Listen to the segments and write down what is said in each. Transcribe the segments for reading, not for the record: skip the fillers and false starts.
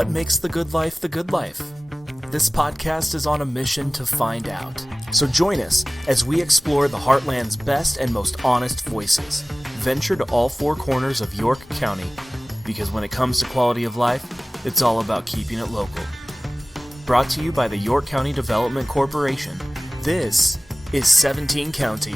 What makes the good life the good life? This podcast is on a mission to find out. So join us as we explore the Heartland's best and most honest voices. Venture to all four corners of York County, because when it comes to quality of life, it's all about keeping it local. Brought to you by the York County Development Corporation, this is 17 County.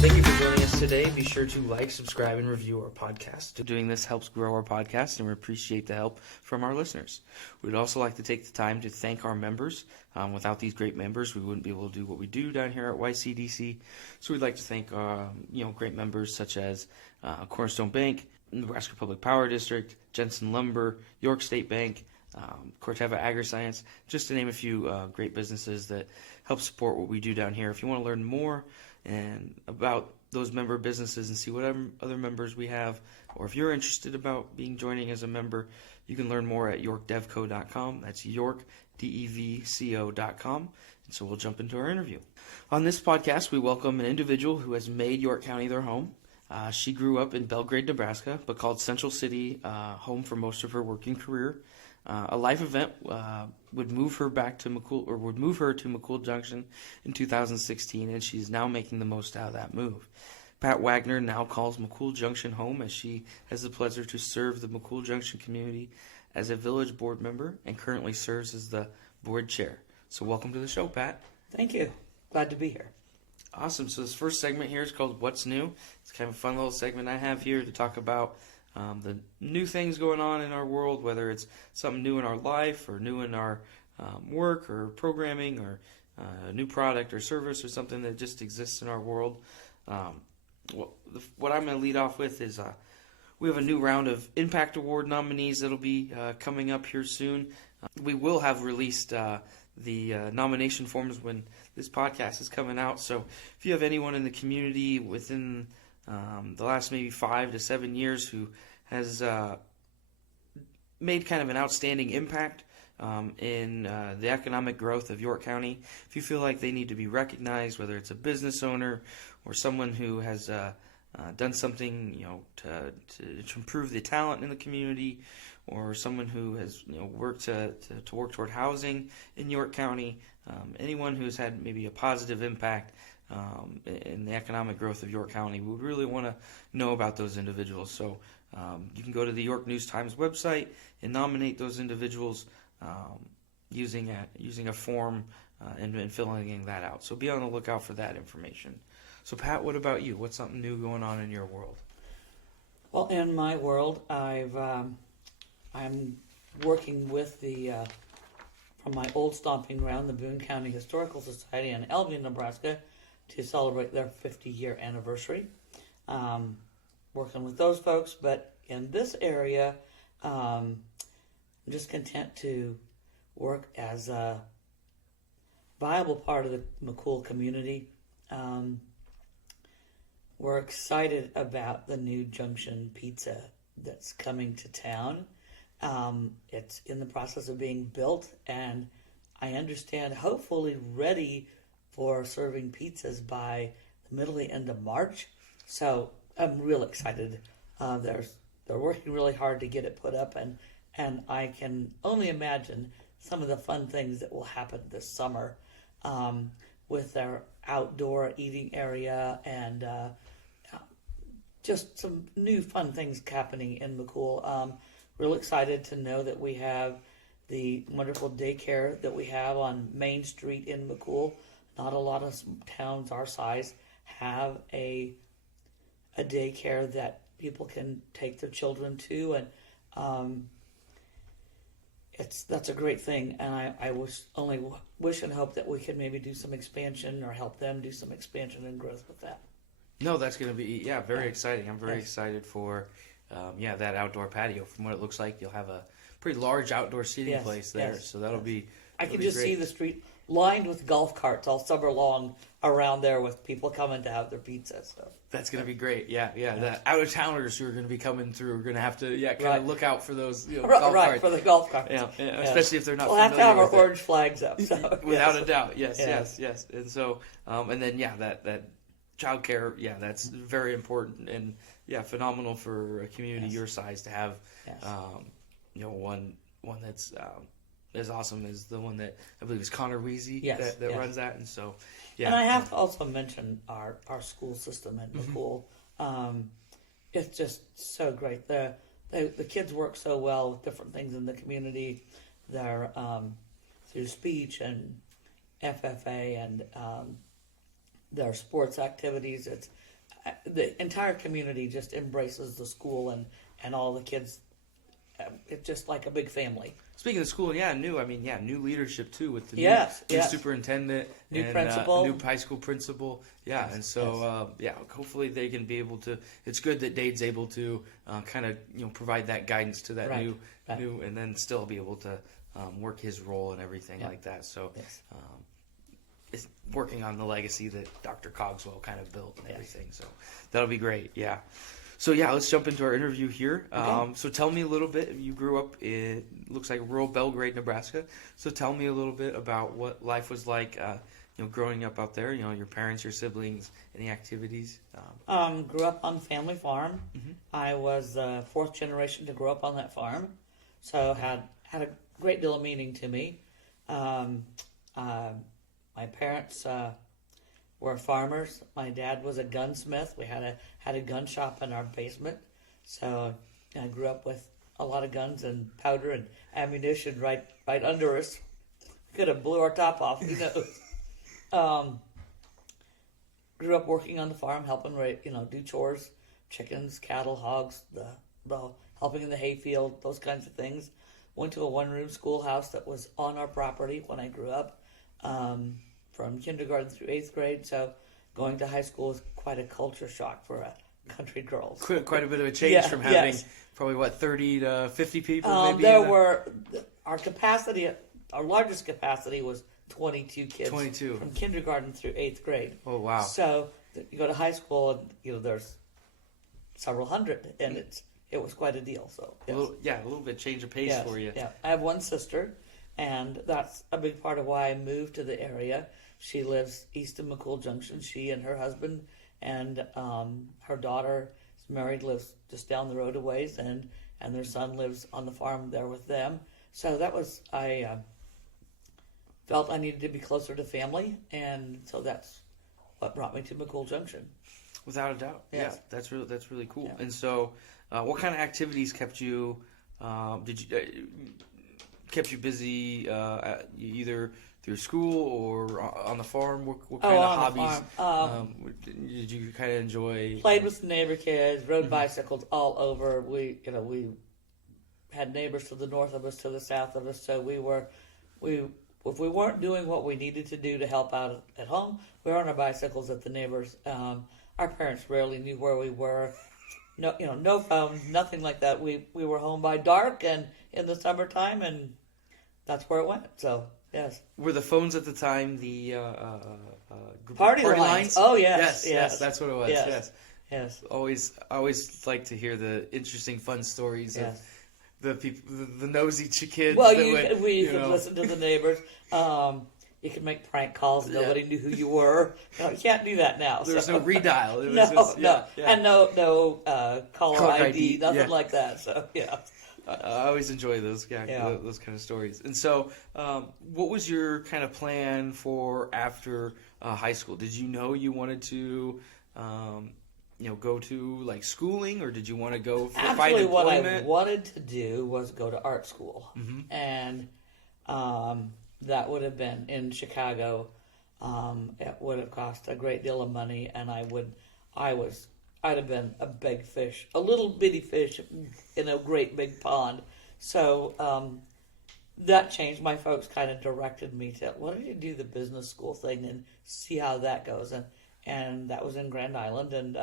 Thank you for joining us today. Be sure to like, subscribe, and review our podcast. Doing this helps grow our podcast, and we appreciate the help from our listeners. We'd also like to take the time to thank our members. Without these great members, we wouldn't be able to do what we do down here at YCDC. So we'd like to thank great members such as Cornerstone Bank, Nebraska Public Power District, Jensen Lumber, York State Bank, Corteva Agri-Science, just to name a few great businesses that help support what we do down here. If you want to learn more and about those member businesses and see what other members we have, or if you're interested about joining as a member, you can learn more at yorkdevco.com. That's yorkdevco.com. And so we'll jump into our interview. On this podcast, we welcome an individual who has made York County their home. She grew up in Belgrade, Nebraska, but called Central City home for most of her working career. A life event would move her to McCool Junction in 2016, and she's now making the most out of that move. Pat Wagner now calls McCool Junction home, as she has the pleasure to serve the McCool Junction community as a village board member and currently serves as the board chair. So welcome to the show, Pat. Thank you. Glad to be here. Awesome. So this first segment here is called What's New. It's kind of a fun little segment I have here to talk about the new things going on in our world, whether it's something new in our life or new in our work or programming or a new product or service or something that just exists in our world. What I'm going to lead off with is we have a new round of Impact Award nominees that'll be coming up here soon. We will have released the nomination forms when this podcast is coming out. So if you have anyone in the community within the last maybe 5 to 7 years who has made kind of an outstanding impact in the economic growth of York County, if you feel like they need to be recognized, whether it's a business owner or someone who has done something to improve the talent in the community, or someone who has worked to work toward housing in York County, anyone who's had maybe a positive impact in the economic growth of York County, we would really want to know about those individuals. So you can go to the York News Times website and nominate those individuals using a form and filling that out. So be on the lookout for that information. So Pat, what about you? What's something new going on in your world? Well, in my world, I'm working with from my old stomping ground, the Boone County Historical Society in Albion, Nebraska, to celebrate their 50-year anniversary. Working with those folks, but in this area, I'm just content to work as a viable part of the McCool community. We're excited about the new Junction pizza that's coming to town. It's in the process of being built, and I understand hopefully ready for serving pizzas by the middle to end of March. So I'm real excited. They're working really hard to get it put up, and I can only imagine some of the fun things that will happen this summer with their outdoor eating area and just some new fun things happening in McCool. Real excited to know that we have the wonderful daycare that we have on Main Street in McCool. Not a lot of towns our size have a daycare that people can take their children to, and that's a great thing. And I only wish and hope that we could maybe do some expansion or help them do some expansion and growth with that. No, that's going to be very exciting. I'm very excited for that outdoor patio. From what it looks like, you'll have a pretty large outdoor seating place there, so that'll be. I can just see the street lined with golf carts all summer long around there with people coming to have their pizza. So that's going to be great. Yeah. The out-of-towners who are going to be coming through are going to have to kind of look out for those golf carts. For the golf carts. Yeah. Especially if they're not. We'll have to have our orange flags up. So, without a doubt. Yes. And so and then that childcare, that's very important, and phenomenal for a community your size to have, one that's as awesome as the one that I believe is Connor Weezy that runs that, and so And I have to also mention our school system at McCool. It's just so great. The kids work so well with different things in the community. They're through speech and FFA and their sports activities. It's the entire community just embraces the school and all the kids. It's just like a big family. Speaking of school, new leadership too with the new superintendent, new and, principal, new high school principal. And so hopefully they can be able to. It's good that Dade's able to kind of provide that guidance to that new, and then still be able to work his role and everything like that. So. Is working on the legacy that Dr. Cogswell kind of built and everything. So that'll be great. Yeah. So let's jump into our interview here. Okay. So tell me a little bit. You grew up in, looks like rural Belgrade, Nebraska. So tell me a little bit about what life was like, growing up out there. Your parents, your siblings, any activities. Grew up on family farm. Mm-hmm. I was fourth generation to grow up on that farm, so had a great deal of meaning to me. My parents were farmers. My dad was a gunsmith. We had a gun shop in our basement, so I grew up with a lot of guns and powder and ammunition right under us. Could have blew our top off, who knows. Grew up working on the farm, helping do chores, chickens, cattle, hogs, the helping in the hayfield, those kinds of things. Went to a one-room schoolhouse that was on our property when I grew up. From kindergarten through 8th grade, so going to high school was quite a culture shock for a country girl. Quite a bit of a change from having probably 30 to 50 people. Maybe our capacity, our largest capacity was 22 kids. 22 from kindergarten through 8th grade. Oh wow! So you go to high school and there's several hundred, and it was quite a deal. So a little bit change of pace for you. Yeah, I have one sister. And that's a big part of why I moved to the area. She lives east of McCool Junction. She and her husband and her daughter is married, lives just down the road a ways, and their son lives on the farm there with them. So I felt I needed to be closer to family, and so that's what brought me to McCool Junction. Without a doubt. Yes. Yeah, that's really cool. Yeah. And so, what kind of activities kept you busy either through school or on the farm? What kind of hobbies did you kind of enjoy? Played with the neighbor kids, rode bicycles all over. We had neighbors to the north of us, to the south of us, so if we weren't doing what we needed to do to help out at home, we were on our bicycles at the neighbors. Our parents rarely knew where we were. No phone, nothing like that. We were home by dark and in the summertime, and that's where it went. So yes. Were the phones at the time the party lines? Oh yes, that's what it was. Yes. Always like to hear the interesting, fun stories of the people, the nosy kids. Well, we could listen to the neighbors. You could make prank calls. Nobody knew who you were. You can't do that now. There was no redial. It was and no caller ID, nothing like that. So I always enjoy those kind of stories. And so, what was your kind of plan for after high school? Did you know you wanted to, go to like schooling, or did you want to go find employment? What I wanted to do was go to art school, and that would have been in Chicago. It would have cost a great deal of money, and I'd have been a big fish, a little bitty fish in a great big pond. So that changed. My folks kind of directed me to, why don't you do the business school thing and see how that goes? And that was in Grand Island, and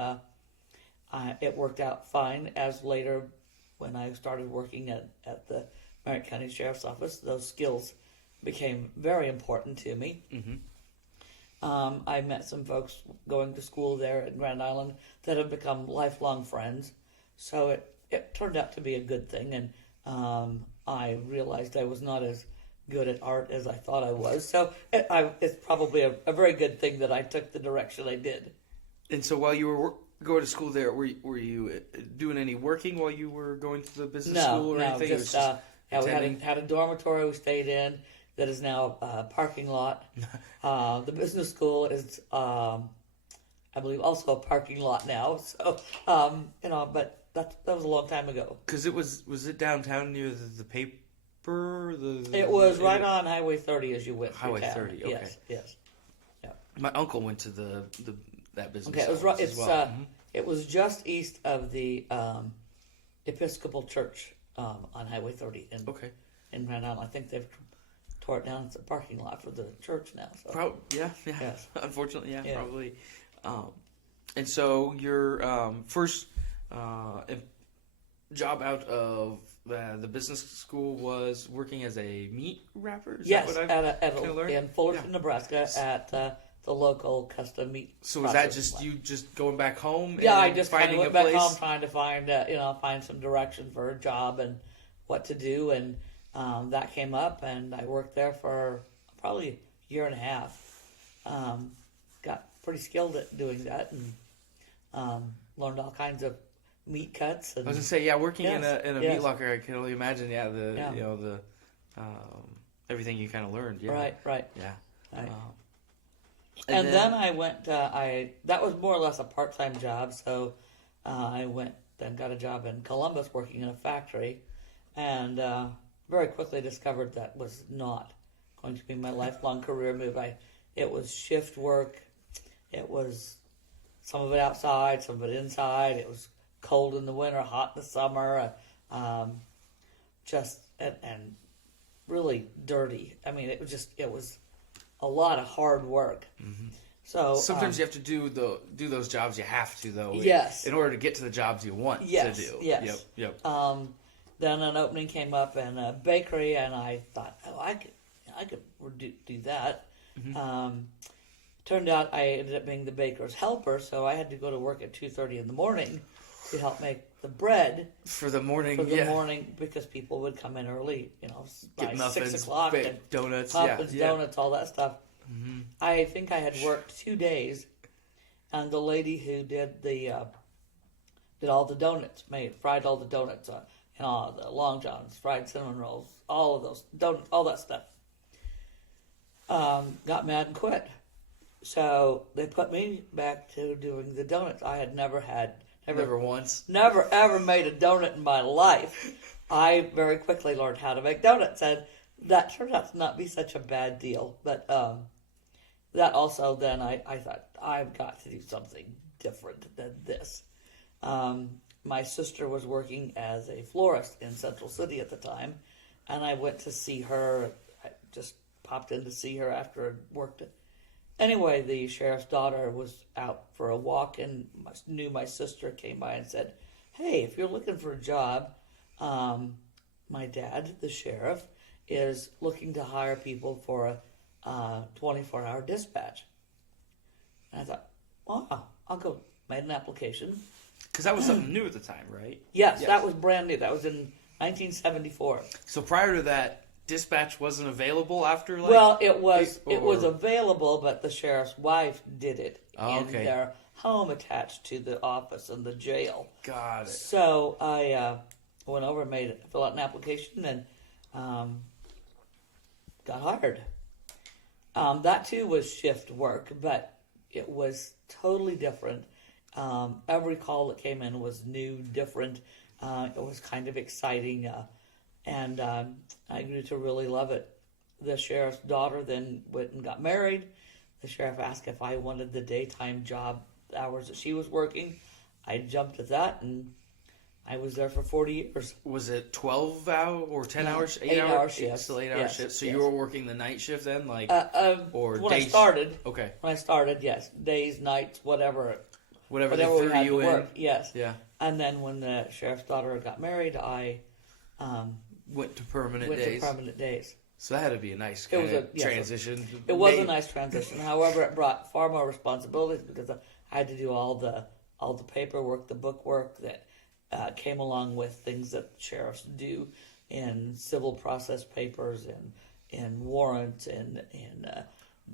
it worked out fine. As later, when I started working at the Merritt County Sheriff's Office, those skills became very important to me. I met some folks going to school there at Grand Island that have become lifelong friends. So it turned out to be a good thing, and I realized I was not as good at art as I thought I was. So it's probably a very good thing that I took the direction I did. And so while you were going to school there, were you doing any working while you were going to the business school or anything? No, just we had a dormitory we stayed in that is now a parking lot. The business school is, I believe, also a parking lot now. So, but that was a long time ago. Because was it downtown near the paper? It was right on Highway 30 as you went through Highway town. 30. Okay. Yes. Yeah. My uncle went to that business. Okay, it was right. As well. It was just east of the Episcopal Church on Highway 30 in Grand Island. I think they've tore it down. It's a parking lot for the church now. So. Yeah. Yes. Unfortunately, yeah, probably. And so your first job out of the business school was working as a meat wrapper? Is that what I've in Fullerton, Nebraska, at the local custom meat. So was that just you just going back home? Yeah, I just finding went a back place? home trying to find some direction for a job and what to do, and that came up, and I worked there for probably a year and a half. Got pretty skilled at doing that, and learned all kinds of meat cuts. And, I was gonna say, working in a yes. meat locker, I can only imagine. The everything you kind of learned. Yeah. Right. Yeah. Right. And then I went. That was more or less a part-time job. So I went and got a job in Columbus, working in a factory, and very quickly discovered that was not going to be my lifelong career move. It was shift work. It was some of it outside, some of it inside. It was cold in the winter, hot in the summer, and really dirty. I mean, it was a lot of hard work. Mm-hmm. So sometimes you have to do those jobs. You have to though. Yes. In order to get to the jobs you want to do. Yes. Yep. Then an opening came up in a bakery, and I thought, I could do that. Mm-hmm. Turned out I ended up being the baker's helper, so I had to go to work at 2:30 in the morning to help make the bread for the morning. Morning, because people would come in early, by get muffins, 6 o'clock, and donuts, donuts, all that stuff. Mm-hmm. I think I had worked 2 days, and the lady who did did all the donuts, fried all the donuts, the Long Johns, fried cinnamon rolls, all of those donuts, all that stuff. Got mad and quit. So they put me back to doing the donuts. I had never ever made a donut in my life. I very quickly learned how to make donuts, and that turned out to not be such a bad deal. But that also, then I thought, I've got to do something different than this. My sister was working as a florist in Central City at the time, and I went to see her. I just popped in to see her after I worked. Anyway, the sheriff's daughter was out for a walk and knew my sister, came by and said, "Hey, if you're looking for a job, my dad, the sheriff, is looking to hire people for a 24-hour dispatch." And I thought, wow, I'll go. Made an application. Because that was something new at the time, right? Yes, that was brand new. That was in 1974. So prior to that, dispatch wasn't available after it was available, but the sheriff's wife did it in their home attached to the office in the jail. Got it. So I went over and filled out an application and got hired. That too was shift work, but it was totally different. Every call that came in was new, different. It was kind of exciting. And I grew to really love it. The sheriff's daughter then went and got married. The sheriff asked if I wanted the daytime job hours that she was working. I jumped at that, and I was there for 40 years. Was it 12 hour or 10 hours? 8 hour shifts. Still 8 hour shifts. So you were working the night shift then? Or when days? I started. Okay. When I started, yes. Days, nights, whatever they we threw had you to in. work. Yes. Yeah. And then when the sheriff's daughter got married, I went to permanent days. So that had to be a nice kind of transition. It was a nice transition. However, it brought far more responsibilities because I had to do all the paperwork, the bookwork that came along with things that sheriffs do in civil process papers and warrants and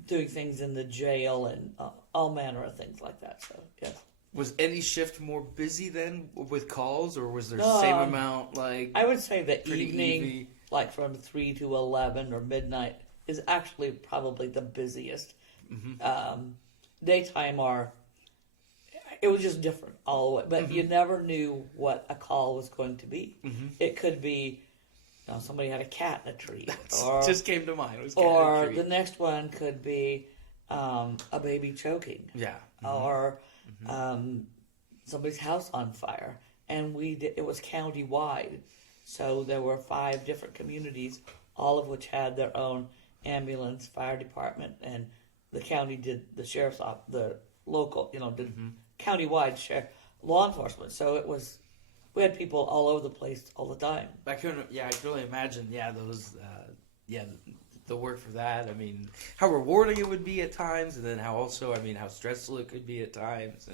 doing things in the jail and all manner of things like that. So, yes. Was any shift more busy then with calls, or was there the same amount? Like, I would say the evening, easy. like from 3 to 11 or midnight, is actually probably the busiest. Daytime it was just different all the way, but you never knew what a call was going to be. It could be, somebody had a cat in a tree, or just came to mind. It was or the next one could be a baby choking, or somebody's house on fire, and it was county wide, so there were 5 different communities, all of which had their own ambulance, fire department, and the county did the sheriff's office, the local, did county-wide law enforcement. So we had people all over the place all the time. I can really imagine, those, the work for that. I mean, how rewarding it would be at times, and then how stressful it could be at times,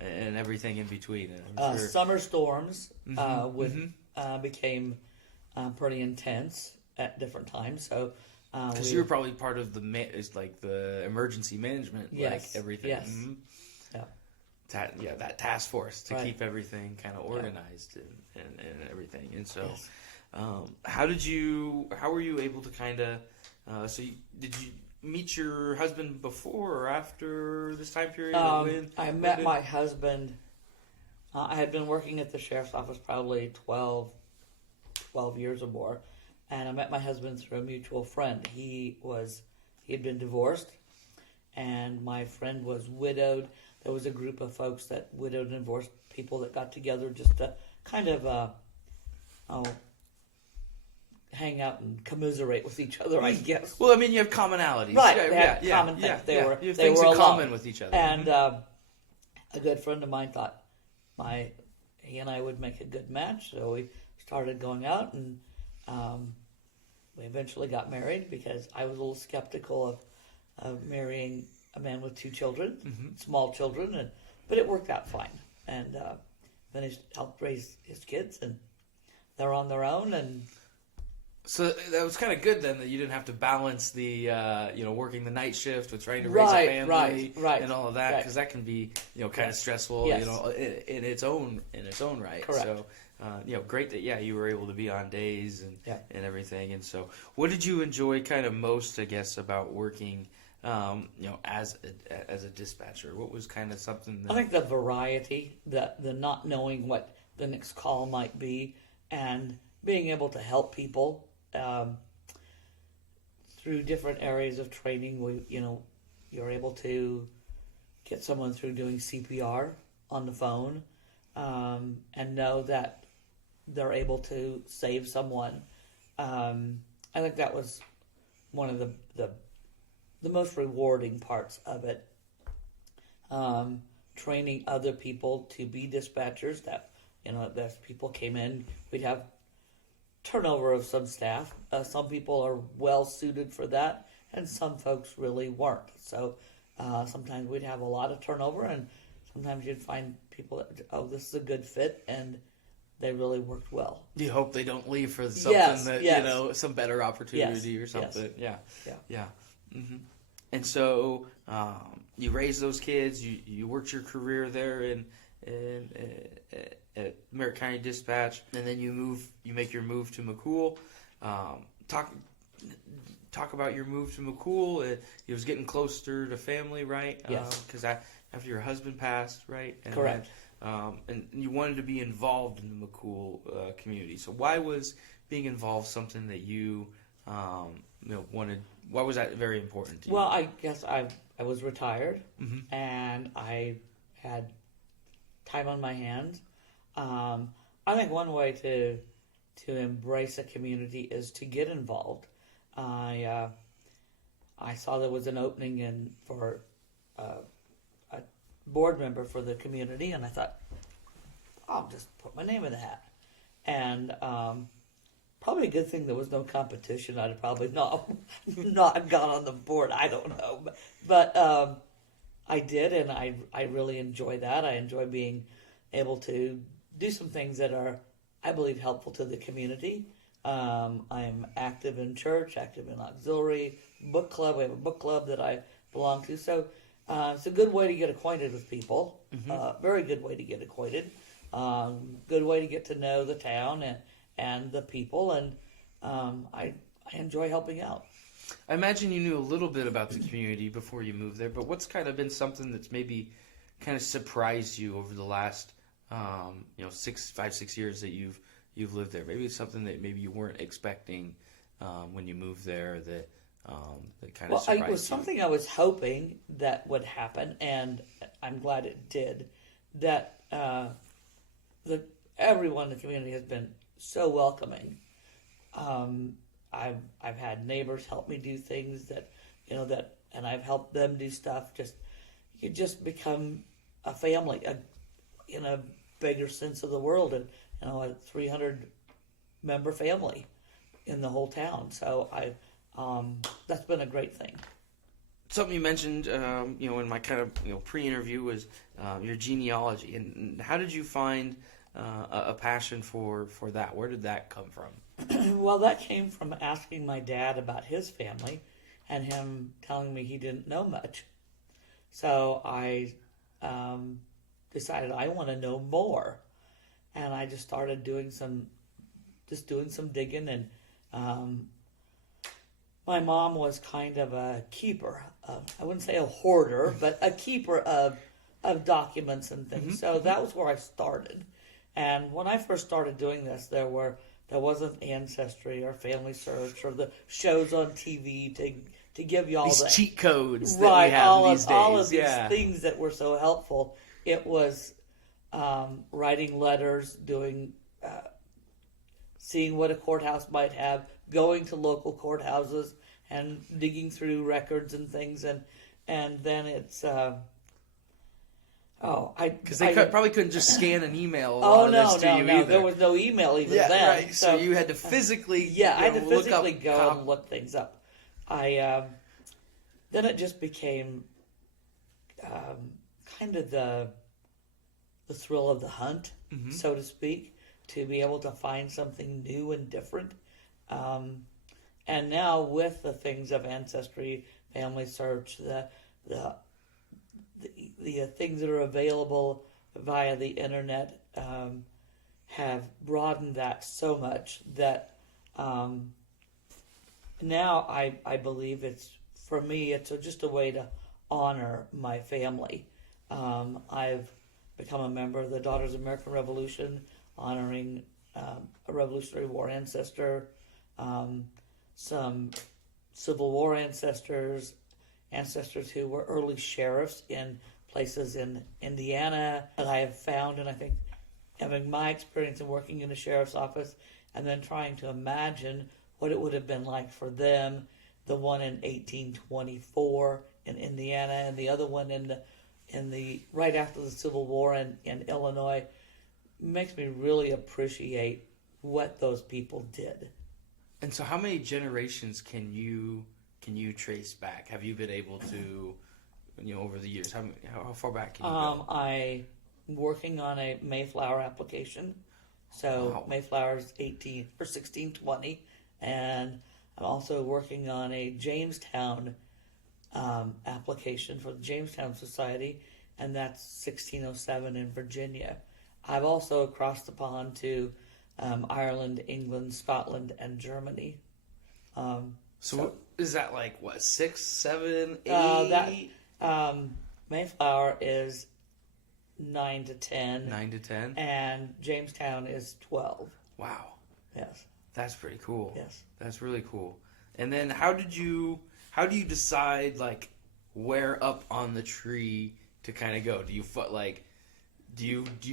and everything in between. And I'm sure. Summer storms became pretty intense at different times. So, because you were probably part of the emergency management, like everything. Yes. That task force to keep everything kind of organized and everything. And so, how were you able to kind of, did you meet your husband before or after this time period? I met my husband, I had been working at the sheriff's office probably 12 years or more, and I met my husband through a mutual friend. He had been divorced, and my friend was widowed. There was a group of folks that widowed and divorced people that got together just to kind of hang out and commiserate with each other, I guess. Well, I mean, you have commonalities. Right, they had common things. You have things in common with each other. And a good friend of mine thought he and I would make a good match, so we started going out, and we eventually got married because I was a little skeptical of marrying a man with 2 children, small children, but it worked out fine. And then he helped raise his kids, and they're on their own. And so that was kind of good then that you didn't have to balance the working the night shift with trying to raise a family and all of that, because that can be kind of stressful in its own right. Correct. So great that you were able to be on days and everything. And so, what did you enjoy kind of most, I guess, about working? As a dispatcher, what was kind of something that... I think the variety, the not knowing what the next call might be, and being able to help people through different areas of training. You're able to get someone through doing CPR on the phone, and know that they're able to save someone. I think that was one of the most rewarding parts of it. Training other people to be dispatchers, that as people came in, we'd have turnover of some staff. Some people are well suited for that, and some folks really weren't. So sometimes we'd have a lot of turnover, and sometimes you'd find people that, this is a good fit, and they really worked well. You hope they don't leave for something some better opportunity or something. Yes. Yeah. Mm-hmm. And so you raised those kids. You worked your career there at Merritt County Dispatch, and then you make your move to McCool. Talk about your move to McCool. It was getting closer to family, right? Yes. Because after your husband passed, right? And correct. And you wanted to be involved in the McCool community. So why was being involved something that you wanted? Why was that very important to you? Well, I guess I was retired, and I had time on my hands. I think one way to embrace a community is to get involved. I saw there was an opening for a board member for the community, and I thought, I'll just put my name in the hat. And probably a good thing there was no competition. I'd have probably not gone on the board. I don't know, but I did, and I really enjoy that. I enjoy being able to do some things that are, I believe, helpful to the community. I'm active in church, active in auxiliary, book club. We have a book club that I belong to. So it's a good way to get acquainted with people. Very good way to get acquainted. Good way to get to know the town and the people. And I enjoy helping out. I imagine you knew a little bit about the community before you moved there, but what's kind of been something that's maybe kind of surprised you over the last 5-6 years that you've lived there? Maybe it's something that maybe you weren't expecting when you moved there that kind of surprised you. It was something I was hoping that would happen, and I'm glad it did. That everyone in the community has been so welcoming. I've had neighbors help me do things and I've helped them do stuff. You just become a family, in a bigger sense of the world, and a 300 member family in the whole town. So that's been a great thing. Something you mentioned, in my kind of pre-interview was your genealogy, and how did you find a passion for that? Where did that come from? Well, that came from asking my dad about his family and him telling me he didn't know much. So I decided I want to know more. And I just started doing some digging. And my mom was kind of a keeper. I wouldn't say a hoarder, but a keeper of documents and things. So that was where I started. And when I first started doing this, there wasn't Ancestry or Family Search or the shows on TV to give you all these the cheat codes that we have these days. All of these things that were so helpful. It was writing letters, seeing what a courthouse might have, going to local courthouses and digging through records and things, and then it's. Because they probably couldn't just scan an email. No, either. There was no email even then. Right. So you had to physically. I had to physically go and look things up. Then it just became kind of the thrill of the hunt, so to speak, to be able to find something new and different. And now with the things of Ancestry, Family Search, the things that are available via the internet have broadened that so much that now I believe it's just a way to honor my family. I've become a member of the Daughters of the American Revolution, honoring a Revolutionary War ancestor, some Civil War ancestors who were early sheriffs in places in Indiana that I have found, and I think having my experience in working in a sheriff's office and then trying to imagine what it would have been like for them, the one in 1824 in Indiana and the other one in the right after the Civil War in Illinois, makes me really appreciate what those people did. And so how many generations can you trace back? Have you been able to, over the years? How far back can you go? I'm working on a Mayflower application. So wow. Mayflower's 1620, and I'm also working on a Jamestown application for the Jamestown Society, and that's 1607 in Virginia. I've also crossed the pond to Ireland, England, Scotland, and Germany. So is that like, 6, 7, 8? Mayflower is 9 to 10. 9 to 10? And Jamestown is 12. Wow. Yes. That's pretty cool. Yes. That's really cool. And then how do you decide, like, where up on the tree to kind of go? Do you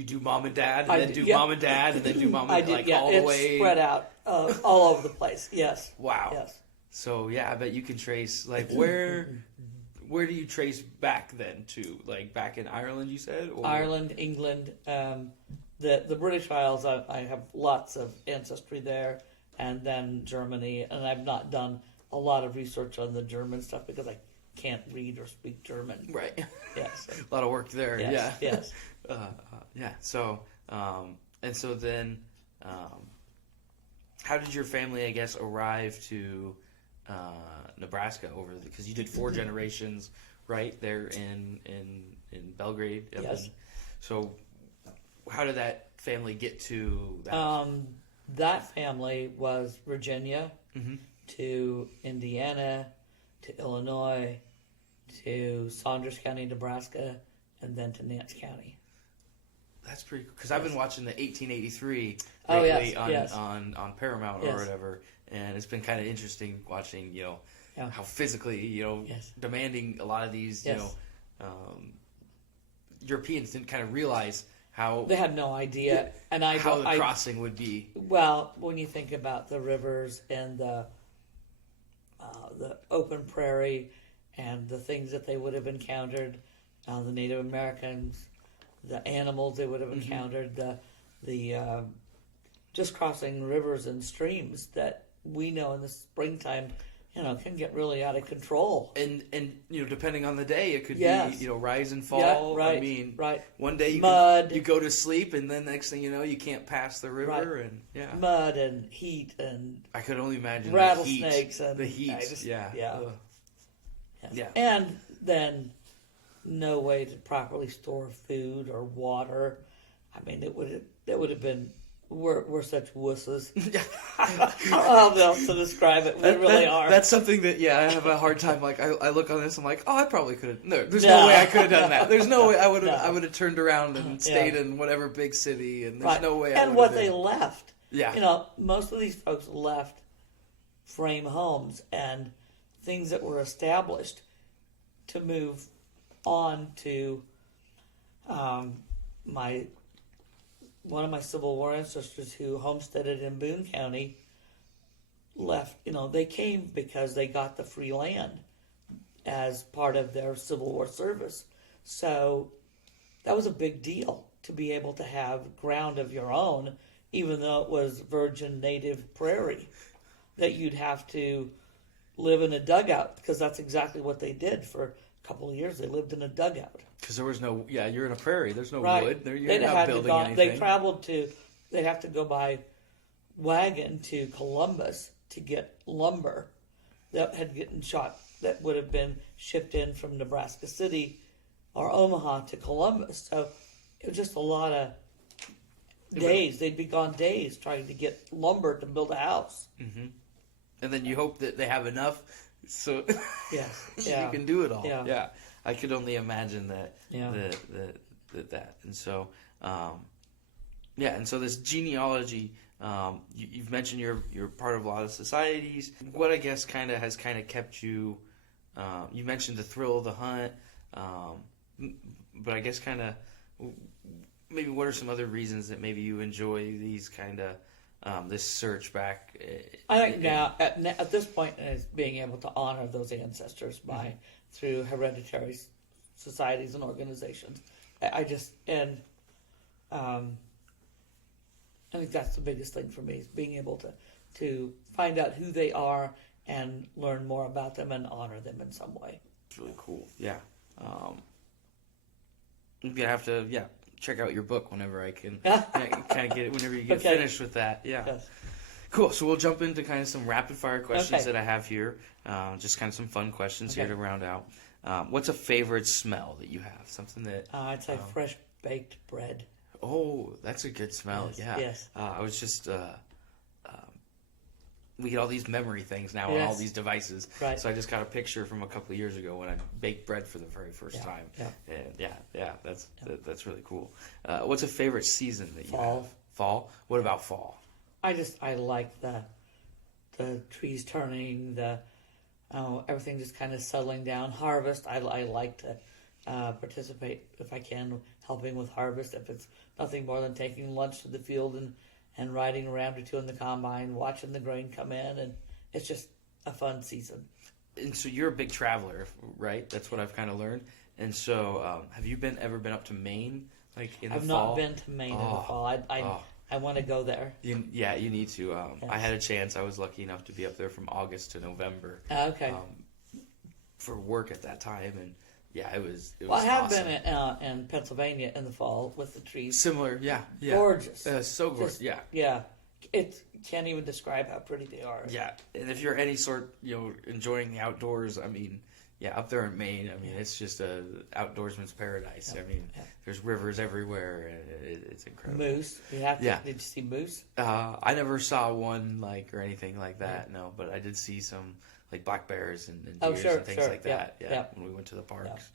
do mom and dad and then do mom and dad and then do mom and dad, all the way? It's spread out all over the place. Yes. Wow. Yes. So I bet you can trace, like, where do you trace back then to? Like, back in Ireland, you said? Or? Ireland, England, the British Isles. I have lots of ancestry there, and then Germany. And I've not done a lot of research on the German stuff because I can't read or speak German. Right. Yes. A lot of work there. Yes. Yeah. Yes. Yeah. So, and so then, how did your family, I guess, arrive to Nebraska because you did 4 generations right there in Belgrade? Yes. So how did that family get to that? That family was Virginia Mm-hmm. to Indiana to Illinois to Saunders County, Nebraska, and then to Nance County. That's pretty cool. Because I've been watching the 1883 Oh, lately yes. on Paramount or Yes. whatever, and it's been kind of interesting watching, Yeah. how physically, Yes. demanding a lot of these, Yes. Europeans didn't kind of realize how They had no idea, and how the crossing would be. Well, when you think about the rivers and the open prairie and the things that they would have encountered, the Native Americans, the animals they would have encountered, the just crossing rivers and streams that we know in the springtime, can get really out of control. And depending on the day, it could Yes. be rise and fall. Yeah, right, I mean, right. one day Mud. you go to sleep, and then next thing you know, you can't pass the river, Right. and yeah, Mud and heat and I could only imagine rattlesnakes the heat. and I just- Yeah. yeah. Ugh. Yes. Yeah. And then no way to properly store food or water. I mean, it would have been. We're such wusses. I don't know how else to describe it. We really are. That's something that I have a hard time. Like I look on this, I'm like, oh, I probably could have. No, there's no way I could have done that. There's no way I would have. No. I would have turned around and stayed in whatever big city, and there's Right. no way. And what they left. Yeah. Most of these folks left frame homes and things that were established to move on to one of my Civil War ancestors who homesteaded in Boone County left. They came because they got the free land as part of their Civil War service. So that was a big deal to be able to have ground of your own, even though it was virgin native prairie, that you'd have to live in a dugout, because that's exactly what they did for a couple of years. They lived in a dugout. Because there was no. Yeah, you're in a prairie. There's no Right. wood. You're They'd not had building to anything. They traveled they'd have to go by wagon to Columbus to get lumber that that would have been shipped in from Nebraska City or Omaha to Columbus. So it was just a lot of days. They'd be gone days trying to get lumber to build a house. Mm-hmm. And then you hope that they have enough so Yes. you Yeah. can do it all. Yeah. Yeah. I could only imagine that. Yeah. That. And so, and so this genealogy, you've mentioned you're part of a lot of societies. What I guess has kept you, you mentioned the thrill of the hunt, but I guess maybe what are some other reasons that maybe you enjoy these this search back? I think now at this point is being able to honor those ancestors through hereditary societies and organizations. I think that's the biggest thing for me, is being able to find out who they are and learn more about them and honor them in some way. It's really cool. Yeah. I'm gonna have to check out your book whenever I can kind of get it whenever you get finished with that. Yeah. Yes. Cool. So we'll jump into some rapid fire questions Okay. that I have here. Just some fun questions here Okay. to round out. What's a favorite smell that you have? Something that I'd say fresh baked bread. Oh, that's a good smell. Yes, Yeah. yes. I was just we get all these memory things now on all Yes. these devices. Right. So I just got a picture from a couple of years ago when I baked bread for the very first Yeah, time. yeah. And that's really cool. What's a favorite season that you Fall. have? Fall. What about fall? I like the trees turning, everything just kind of settling down. Harvest, I like to participate if I can, helping with harvest. If it's nothing more than taking lunch to the field and riding around or two in the combine, watching the grain come in, and it's just a fun season. And so you're a big traveler, right? That's what I've kind of learned. And so, have you ever been up to Maine, like in the I've fall? not been to Maine in the fall. I want to go there. You need to. Yes. I had a chance. I was lucky enough to be up there from August to November. Okay. For work at that time, and it was. Well, I have awesome. been in Pennsylvania in the fall with the trees. Similar, yeah. Gorgeous. So gorgeous, Yeah. It can't even describe how pretty they are. Yeah, and if you're any sort, enjoying the outdoors, I mean, yeah, up there in Maine, I mean, it's just a outdoorsman's paradise. I mean, there's rivers everywhere, and it's incredible. Moose. Did you see moose? I never saw one or anything like that, no, but I did see some black bears and deers and things like that. Yeah, when we went to the parks.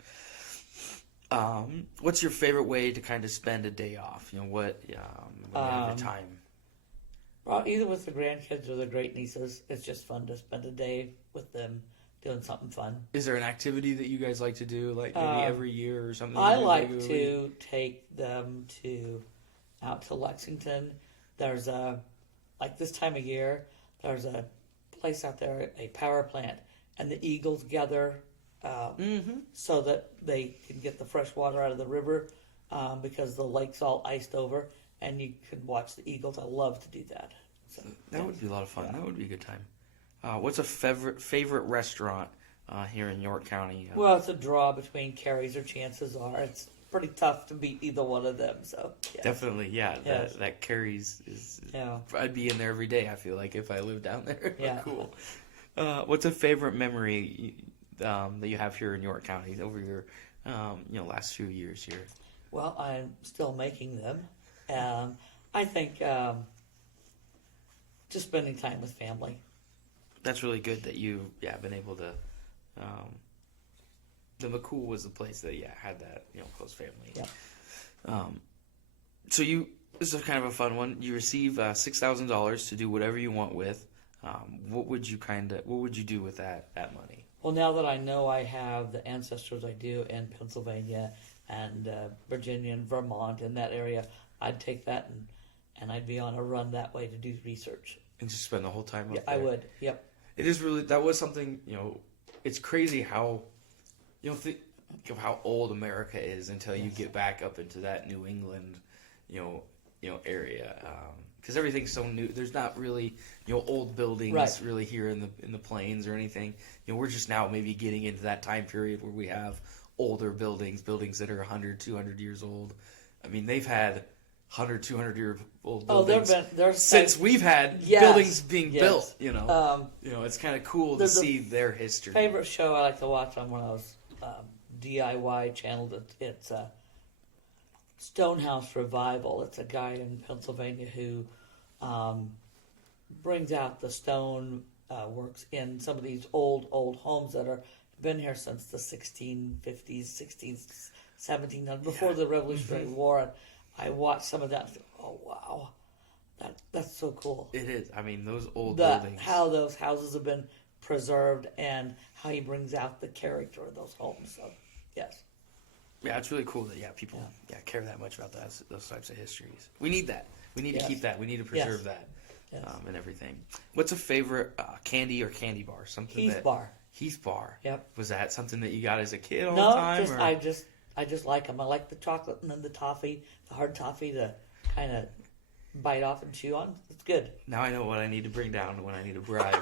Yeah. What's your favorite way to kind of spend a day off? When you have the time? Well, either with the grandkids or the great nieces, it's just fun to spend a day with them doing something fun. Is there an activity that you guys like to do, maybe every year or something? I like to take them out to Lexington. There's this time of year, there's a place out there, a power plant, and the eagles gather so that they can get the fresh water out of the river because the lake's all iced over, and you can watch the eagles. I love to do that. So, that would be a lot of fun. Yeah. That would be a good time. What's a favorite restaurant here in York County? Well, it's a draw between Carrie's or Chances Are. It's pretty tough to beat either one of them. So definitely, yeah. Yes. That Carrie's is. Yeah. I'd be in there every day. I feel like if I lived down there. Yeah. Cool. What's a favorite memory that you have here in York County over your last few years here? Well, I'm still making them. I think just spending time with family. That's really good that you've been able to. The McCool was the place that had that close family. Yeah. So this is kind of a fun one. You receive $6,000 to do whatever you want with. What would you do with that money? Well, now that I know I have the ancestors I do in Pennsylvania and Virginia and Vermont in that area, I'd take that and I'd be on a run that way to do research. And just spend the whole time up there? I would, yep. It is really, that was something, it's crazy how, think of how old America is until you get back up into that New England, area. Because everything's so new. There's not really, old buildings really here in the plains or anything. We're just now maybe getting into that time period where we have older buildings that are 100, 200 years old. I mean, they've had 100, 200-year-old buildings since we've had buildings being built. It's kind of cool to see their history. Favorite show I like to watch on one of those DIY channels. It's Stonehouse Revival. It's a guy in Pennsylvania who brings out the stone works in some of these old homes that are been here since the 1650s, 16s, 1700s, before the Revolutionary War. And I watched some of that and think, oh, wow, that's so cool. It is. I mean, those old buildings. How those houses have been preserved and how he brings out the character of those homes. So, yes. Yeah, it's really cool that people care that much about those types of histories. We need that. We need to keep that. We need to preserve that and everything. What's a favorite candy or candy bar? Heath Bar. Heath Bar. Yep. Was that something that you got as a kid all the time? No, I just like them. I like the chocolate and then the toffee, the hard toffee to kind of bite off and chew on. It's good. Now I know what I need to bring down when I need to bribe.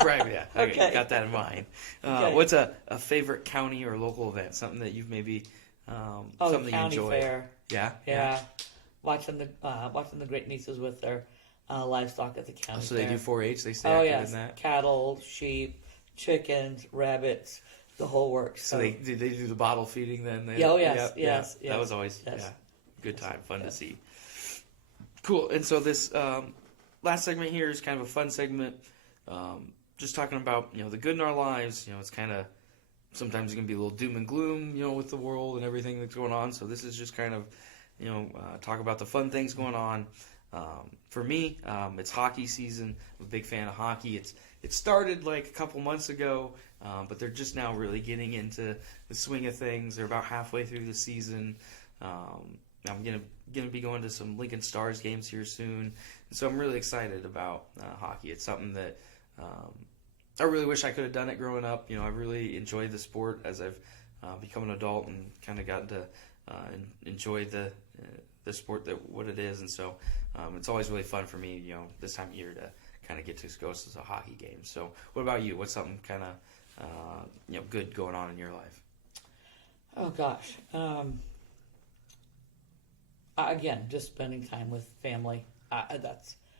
Yeah. Okay. Got that in mind. What's a favorite county or local event? Something that you've maybe something the that you enjoy? Fair. Yeah. Watching the great nieces with their livestock at the county fair. So they do 4-H. They stay active in that. Cattle, sheep, chickens, rabbits, the whole works. So they do the bottle feeding then? Yes. That was always good time, fun to see. Cool. And so this last segment here is kind of a fun segment. Just talking about the good in our lives. It's kind of sometimes it can be a little doom and gloom, with the world and everything that's going on. So this is just kind of talk about the fun things going on. For me, it's hockey season. I'm a big fan of hockey. It started like a couple months ago, but they're just now really getting into the swing of things. They're about halfway through the season. I'm gonna be going to some Lincoln Stars games here soon, and so I'm really excited about hockey. It's something that I really wish I could have done it growing up. I really enjoyed the sport as I've become an adult and kind of gotten to enjoy the sport what it is, and so it's always really fun for me. This time of year to kind of get to go to a hockey game. So, what about you? What's something kind of good going on in your life? Oh gosh. Again, just spending time with family.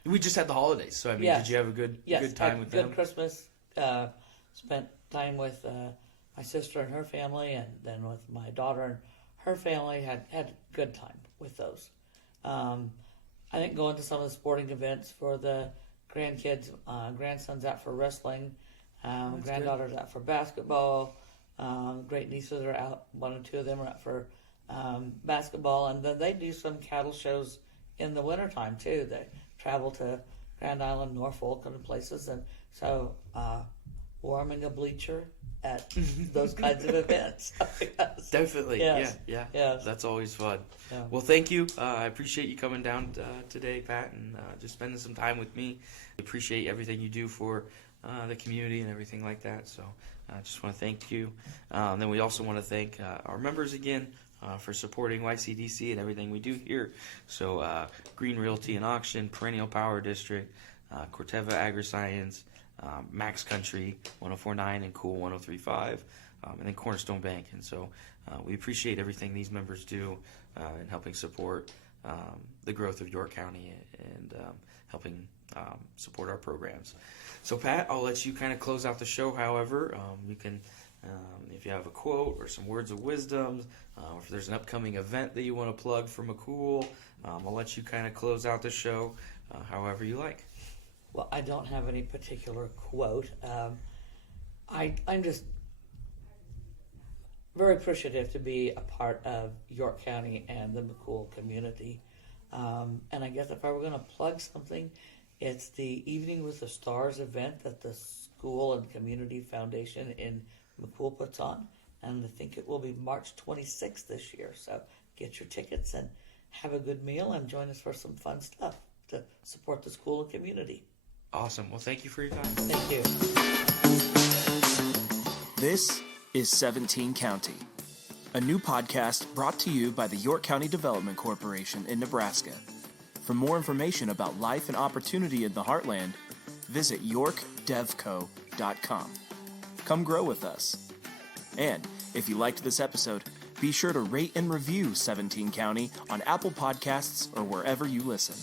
We just had the holidays, so I mean, Yes. did you have a good time with good them? Christmas. Spent time with my sister and her family, and then with my daughter and her family. Had a good time with those. I think going to some of the sporting events for the grandkids, grandson's out for wrestling, granddaughter's out for basketball, great nieces are out, one or two of them are out for basketball, and then they do some cattle shows in the wintertime too. They travel to Grand Island, Norfolk, and places, and so warming a bleacher at those kinds of events. Yes. Definitely, Yes. yeah. Yes. That's always fun. Yeah. Well, thank you. I appreciate you coming down today, Pat, and just spending some time with me. I appreciate everything you do for the community and everything like that. So I just want to thank you. Then we also want to thank our members again for supporting YCDC and everything we do here. So Green Realty and Auction, Perennial Power District, Corteva AgriScience, Max Country 104.9 and Cool 103.5, and then Cornerstone Bank. And so we appreciate everything these members do in helping support the growth of York County and helping support our programs. So Pat, I'll let you kind of close out the show. However, you can, if you have a quote or some words of wisdom, or if there's an upcoming event that you want to plug for McCool, I'll let you kind of close out the show however you like. Well, I don't have any particular quote. I'm just very appreciative to be a part of York County and the McCool community. And I guess if I were going to plug something, it's the Evening with the Stars event that the School and Community Foundation in McCool puts on. And I think it will be March 26th this year. So get your tickets and have a good meal and join us for some fun stuff to support the school and community. Awesome. Well, thank you for your time. Thank you. This is 17 County, a new podcast brought to you by the York County Development Corporation in Nebraska. For more information about life and opportunity in the Heartland, visit yorkdevco.com. Come grow with us. And if you liked this episode, be sure to rate and review 17 County on Apple Podcasts or wherever you listen.